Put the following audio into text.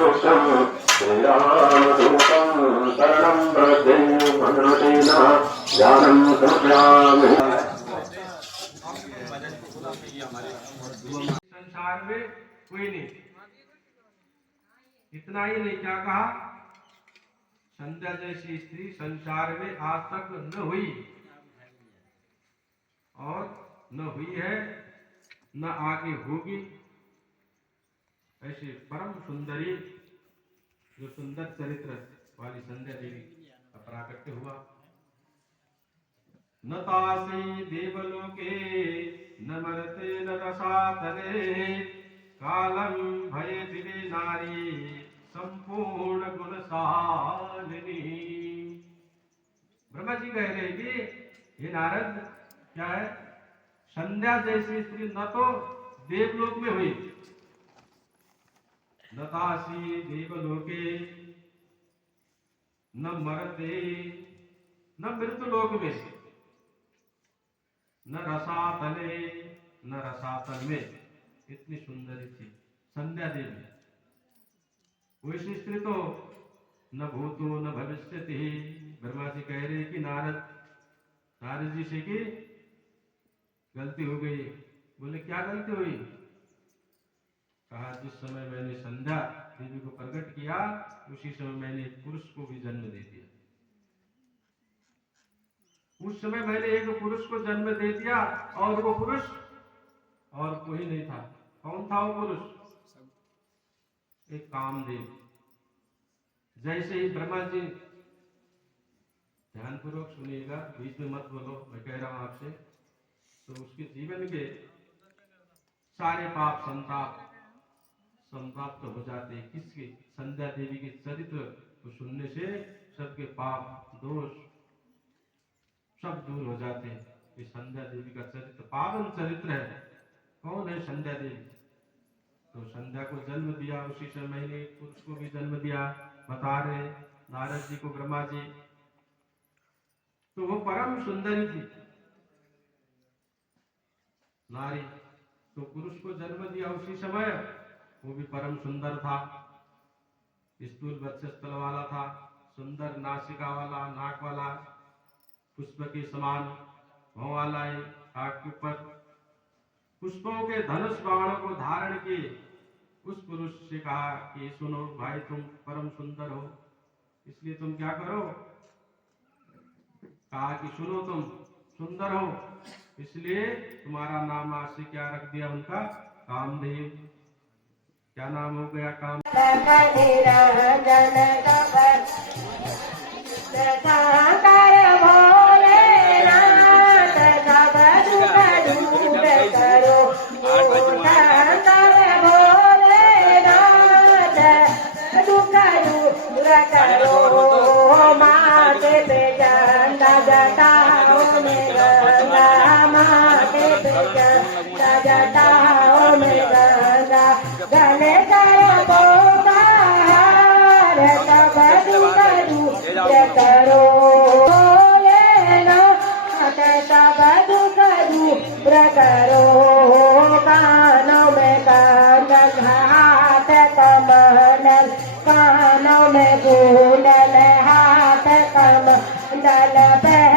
मोक्षं श्रीरामदूतं शरणं प्रपद्ये मनोरथेन ज्ञानं समर्पयामि। संसार में कोई नहीं। इतना ही नहीं, क्या कहा? संध्या जैसी स्त्री संसार में आज तक न हुई और न हुई है, न आगे होगी। ऐसी परम सुंदरी, जो सुंदर चरित्र वाली संध्या देवी का प्राकट्य हुआ। न तासी देवलोके न मरते न रसातले कालम भय दिवे नारी संपूर्ण गुणशालिनी। ब्रह्मा जी कह रहे कि हे नारद, क्या है? संध्या जैसी स्त्री न तो देवलोक में हुई, न तासी देवलोके न मरते न मृतलोक में, न रसातले न रसातल में। इतनी सुंदरी थी संध्या देवी। वैसी स्त्री तो न भूतो न भविष्यति। ब्रह्मा जी कह रहे कि नारद जी से की गलती हो गई। बोले क्या गलती हुई? कहा जिस समय मैंने संध्या देवी को प्रकट किया उसी समय मैंने एक पुरुष को भी जन्म दे दिया। उस समय मैंने एक पुरुष को जन्म दे दिया और वो पुरुष और कोई नहीं था। कौन था वो पुरुष? एक कामदेव। जैसे ही ब्रह्मा जी, ध्यानपूर्वक सुनिएगा, बीच में मत बोलो, मैं कह रहा हूं आपसे। तो उसके जीवन के सारे पाप संताप हो जाते। किसके? संध्या देवी के चरित्र को सुनने से सबके पाप दोष सब दूर हो जाते हैं। ये संध्या देवी का चरित्र पावन चरित्र है। कौन है संध्या देवी? तो संध्या को जन्म दिया, उसी समय मैंने पुरुष को भी जन्म दिया, बता रहे नारद जी को ब्रह्मा जी। तो वो परम सुंदरी थी नारी। तो पुरुष को जन्म दिया उसी समय, वो भी परम सुंदर था। स्थूल वक्षस्थल वाला था, सुंदर नासिका वाला, नाक वाला, पुष्प के समान भौं वाला है, आग के ऊपर पुष्पों के धनुष बाणों को धारण किए। उस पुरुष से कहा कि सुनो भाई, तुम परम सुंदर हो, इसलिए तुम क्या करो? कहा कि सुनो तुम सुंदर हो, इसलिए तुम्हारा नाम आज से क्या रख दिया उनका? कामदेव। क्या नाम हो गया? काम। करो कानों में कंगन, हाथ कमंडल, कानों में कुंडल, हाथ कमंडल।